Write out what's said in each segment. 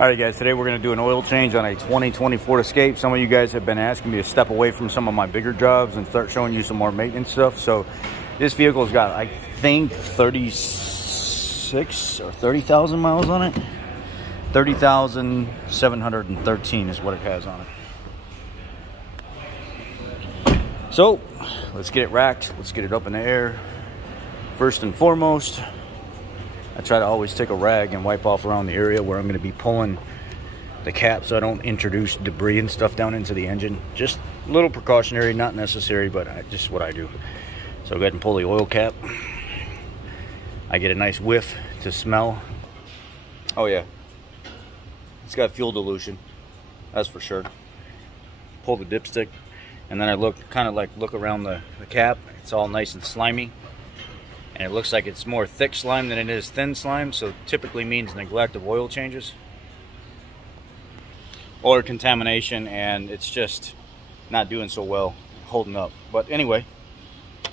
Alright guys, today we're going to do an oil change on a 2020 Ford Escape. Some of you guys have been asking me to step away from some of my bigger jobs and start showing you some more maintenance stuff. So this vehicle's got, I think, 36 or 30,000 miles on it. 30,713 is what it has on it. So let's get it racked. Let's get it up in the air. First and foremost, I try to always take a rag and wipe off around the area where I'm going to be pulling the cap so I don't introduce debris and stuff down into the engine. Just a little precautionary, not necessary, but just what I do. So go ahead and pull the oil cap. I get a nice whiff to smell. Oh yeah, it's got fuel dilution, that's for sure. Pull the dipstick, and then I look around the cap. It's all nice and slimy. And it looks like it's more thick slime than it is thin slime, so typically means neglect of oil changes or contamination, and it's just not doing so well holding up. But anyway,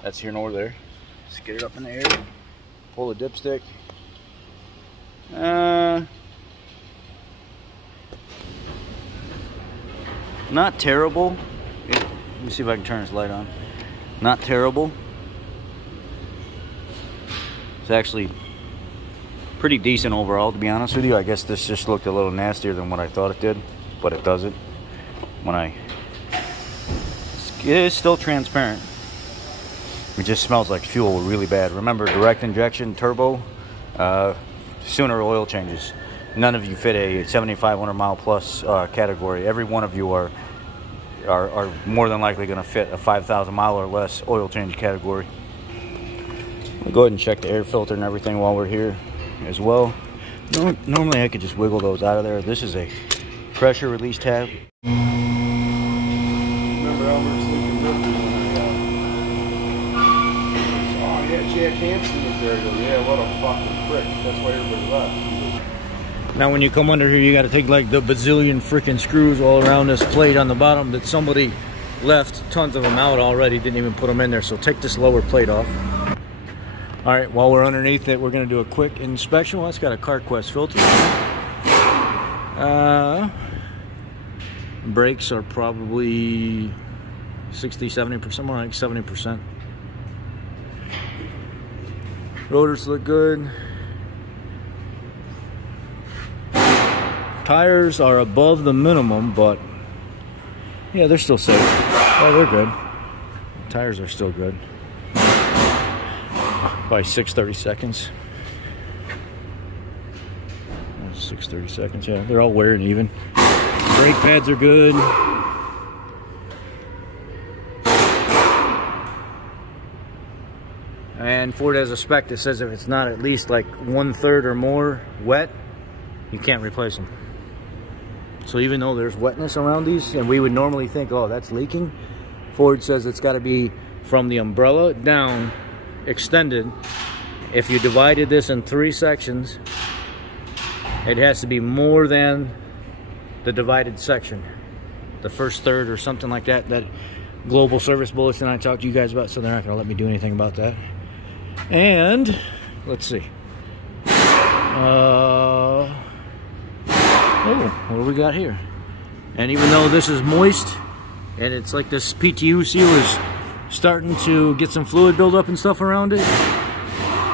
that's here nor there. Let's get it up in the air, pull the dipstick. Not terrible. Let me see if I can turn this light on. Not terrible. It's actually pretty decent overall, to be honest with you. I guess this just looked a little nastier than what I thought it did, but it doesn't. It's still transparent. It just smells like fuel really bad. Remember, direct injection turbo, sooner oil changes. None of you fit a 7,500 mile plus category. Every one of you are more than likely going to fit a 5,000 mile or less oil change category. I'll go ahead and check the air filter and everything while we're here as well. Normally I could just wiggle those out of there. This is a pressure release tab. Remember Elmer's sleeping river oh yeah, Jack Hansen was there. Yeah, what a fucking prick. That's why everybody left. Now when you come under here, you got to take like the bazillion freaking screws all around this plate on the bottom that somebody left tons of them out already, didn't even put them in there. So take this lower plate off. All right, while we're underneath it, we're going to do a quick inspection. Well, it's got a CarQuest filter. Brakes are probably 60, 70%, more like 70%. Rotors look good. Tires are above the minimum, but yeah, they're still safe. Oh, they're good. Tires are still good. By 6:30 seconds. 6:30 seconds, yeah. They're all wearing even. Brake pads are good. And Ford has a spec that says if it's not at least like 1/3 or more wet, you can't replace them. So even though there's wetness around these, and we would normally think, oh, that's leaking, Ford says it's got to be from the umbrella down, extended. If you divided this in 3 sections, it has to be more than the divided section, the first third or something like that. That global service bulletin I talked to you guys about, so they're not going to let me do anything about that. And let's see. Oh, what do we got here? And even though this is moist and it's like this PTU seal is starting to get some fluid buildup and stuff around it,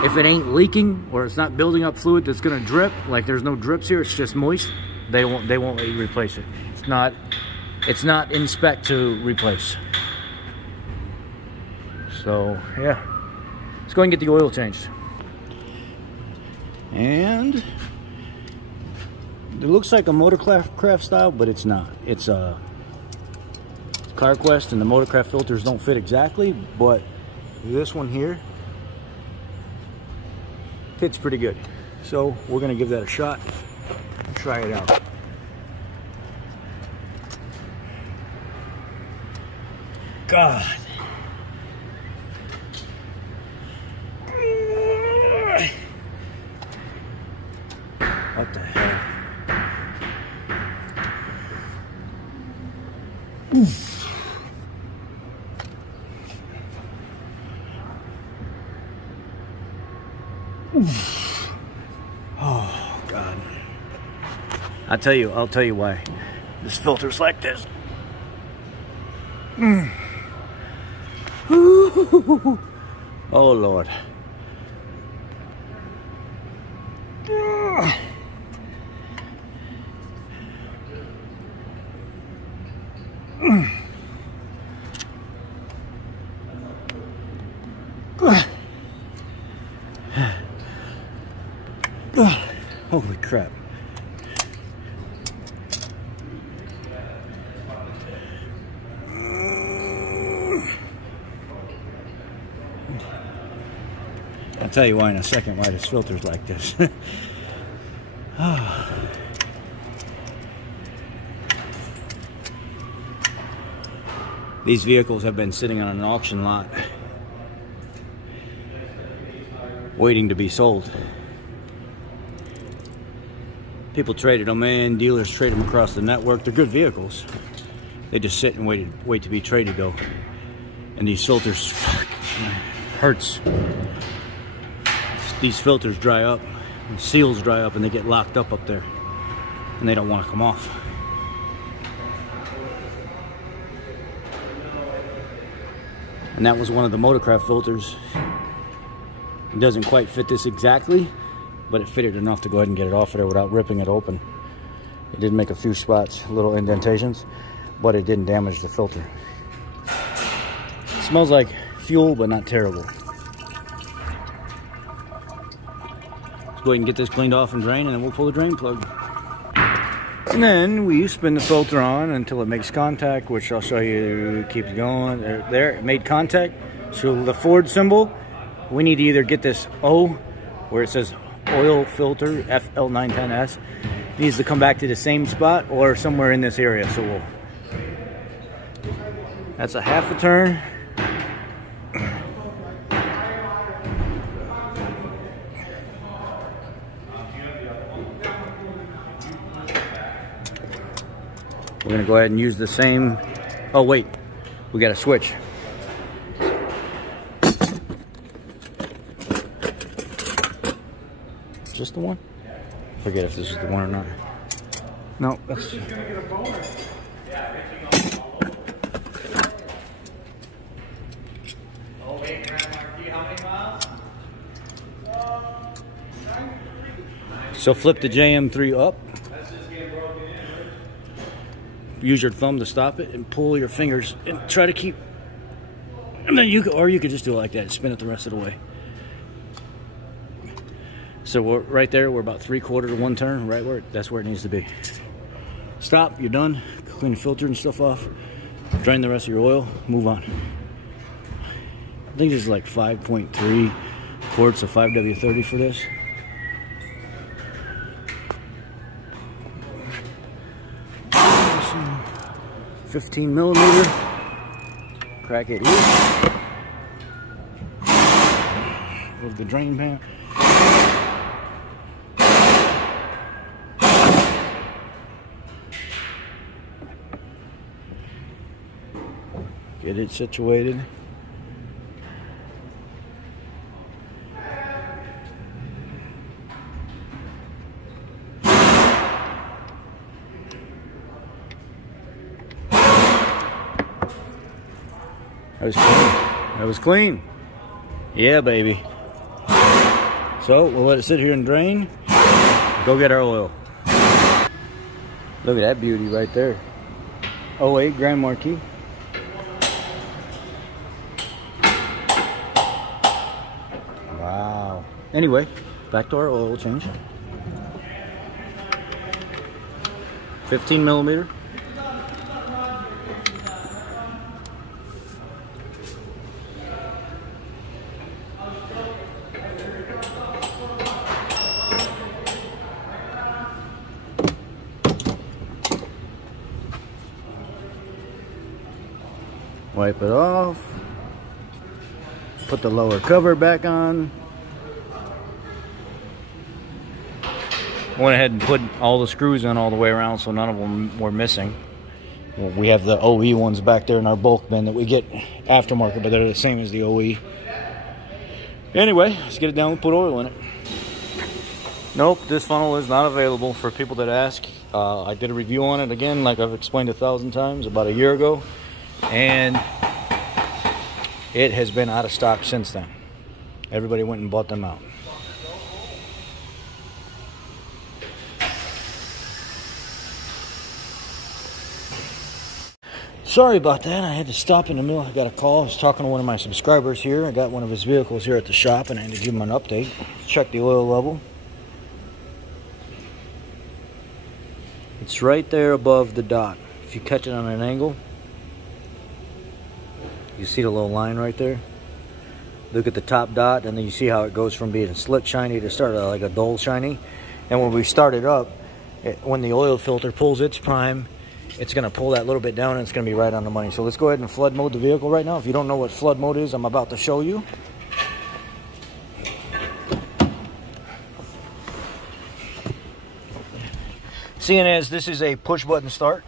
if it ain't leaking or it's not building up fluid that's gonna drip, like there's no drips here, it's just moist, they won't let you replace it. It's not in spec to replace. So yeah, let's go and get the oil changed. And it looks like a Motorcraft style, but it's not. It's a CarQuest, and the Motorcraft filters don't fit exactly, but this one here fits pretty good. So we're gonna give that a shot, try it out. God. What the hell? Oof. Oof. Oh, God. I'll tell you why this filter's like this. Oh Lord. Holy crap. I'll tell you why in a second why this filter's like this. These vehicles have been sitting on an auction lot waiting to be sold. People traded them in, dealers trade them across the network. They're good vehicles. They just sit and wait to be traded though. And these filters, hurts. These filters dry up, and seals dry up, and they get locked up there. And they don't want to come off. And that was one of the Motorcraft filters. It doesn't quite fit this exactly, but it fitted enough to go ahead and get it off of there without ripping it open. It did make a few spots, little indentations, but it didn't damage the filter. It smells like fuel, but not terrible. Let's go ahead and get this cleaned off and drained, and then we'll pull the drain plug. And then we spin the filter on until it makes contact, which I'll show you. Keeps going. There, it made contact. So the Ford symbol, we need to either get this O, where it says oil filter, FL910S, needs to come back to the same spot or somewhere in this area. So that's a half a turn. We're gonna go ahead and use the same. Oh wait, we got to switch. Is this the one? Forget if this is the one or not. No, that's. So flip the JM3 up. Use your thumb to stop it and pull your fingers and try to keep. And then you could just do it like that and spin it the rest of the way. So right there, we're about 3/4 of one turn, right where that's where it needs to be. Stop, you're done. Clean the filter and stuff off. Drain the rest of your oil, move on. I think this is like 5.3 quarts of 5W30 for this. $15mm. Crack it loose. With the drain pan. Get it situated. That was clean. That was clean. Yeah, baby. So we'll let it sit here and drain. Go get our oil. Look at that beauty right there. 08 Grand Marquis. Wow. Anyway, back to our oil change. 15mm. Wipe it off. Put the lower cover back on. Went ahead and put all the screws in all the way around so none of them were missing. Well, we have the OE ones back there in our bulk bin that we get aftermarket, but they're the same as the OE. Anyway, let's get it down and put oil in it. Nope, this funnel is not available for people that ask. I did a review on it again, like I've explained 1,000 times, about a year ago, and it has been out of stock since then. Everybody went and bought them out. Sorry about that. I had to stop in the middle. I got a call. I was talking to one of my subscribers here. I got one of his vehicles here at the shop, and I had to give him an update. Check the oil level. It's right there above the dot. If you catch it on an angle, you see the little line right there. Look at the top dot, and then you see how it goes from being a slick shiny to start like a dull shiny. And when we start it up, when the oil filter pulls its prime, it's going to pull that little bit down, and it's going to be right on the money. So let's go ahead and flood mode the vehicle right now. If you don't know what flood mode is, I'm about to show you. Seeing as this is a push button start,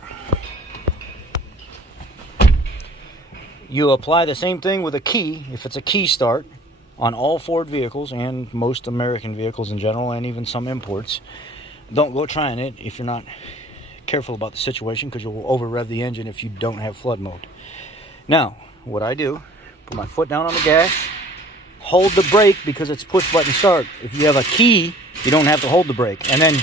you apply the same thing with a key, if it's a key start, on all Ford vehicles and most American vehicles in general, and even some imports. Don't go trying it if you're not careful about the situation, because you'll over rev the engine if you don't have flood mode. Now, what I do, put my foot down on the gas, hold the brake because it's push button start. If you have a key, you don't have to hold the brake. And then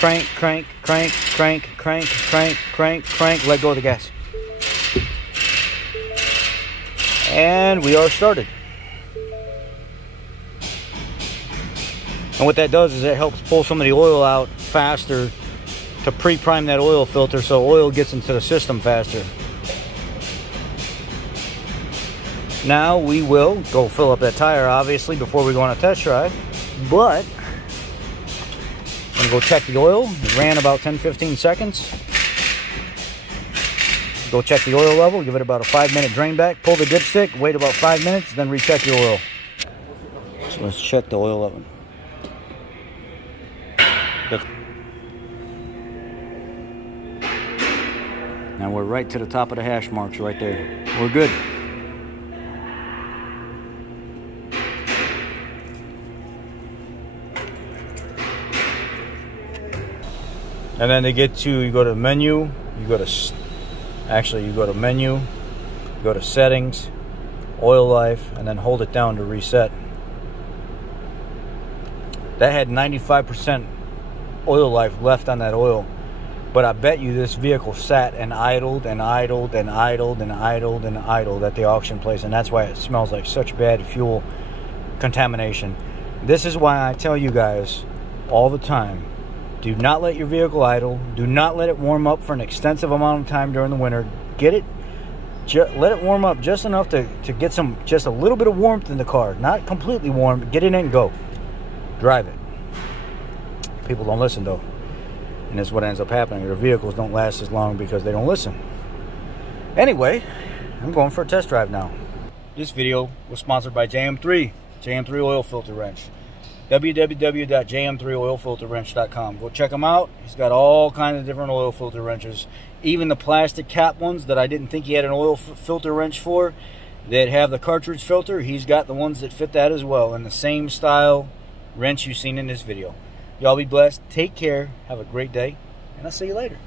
crank, crank, crank, crank, crank, crank, crank, crank, let go of the gas. And we are started. And what that does is it helps pull some of the oil out faster to pre-prime that oil filter so oil gets into the system faster. Now we will go fill up that tire, obviously, before we go on a test drive. But I'm going to go check the oil. It ran about 10-15 seconds. Go check the oil level, give it about a 5-minute drain back, pull the dipstick, wait about 5 minutes, then recheck the oil. So let's check the oil level. Now we're right to the top of the hash marks right there. We're good. And then to get to, you go to menu, you go to menu, you go to settings, oil life, and then hold it down to reset. That had 95% oil life left on that oil. But I bet you this vehicle sat and idled and idled and idled and idled and idled at the auction place. And that's why it smells like such bad fuel contamination. This is why I tell you guys all the time, do not let your vehicle idle. Do not let it warm up for an extensive amount of time during the winter. Let it warm up just enough to get just a little bit of warmth in the car. Not completely warm, but get it in and go. Drive it. People don't listen though. And that's what ends up happening. Their vehicles don't last as long because they don't listen. Anyway, I'm going for a test drive now. This video was sponsored by JM3, JM3 Oil Filter Wrench. www.jm3oilfilterwrench.com. Go check him out. He's got all kinds of different oil filter wrenches. Even the plastic cap ones that I didn't think he had an oil filter wrench for, that have the cartridge filter, he's got the ones that fit that as well, in the same style wrench you've seen in this video. Y'all be blessed. Take care. Have a great day. And I'll see you later.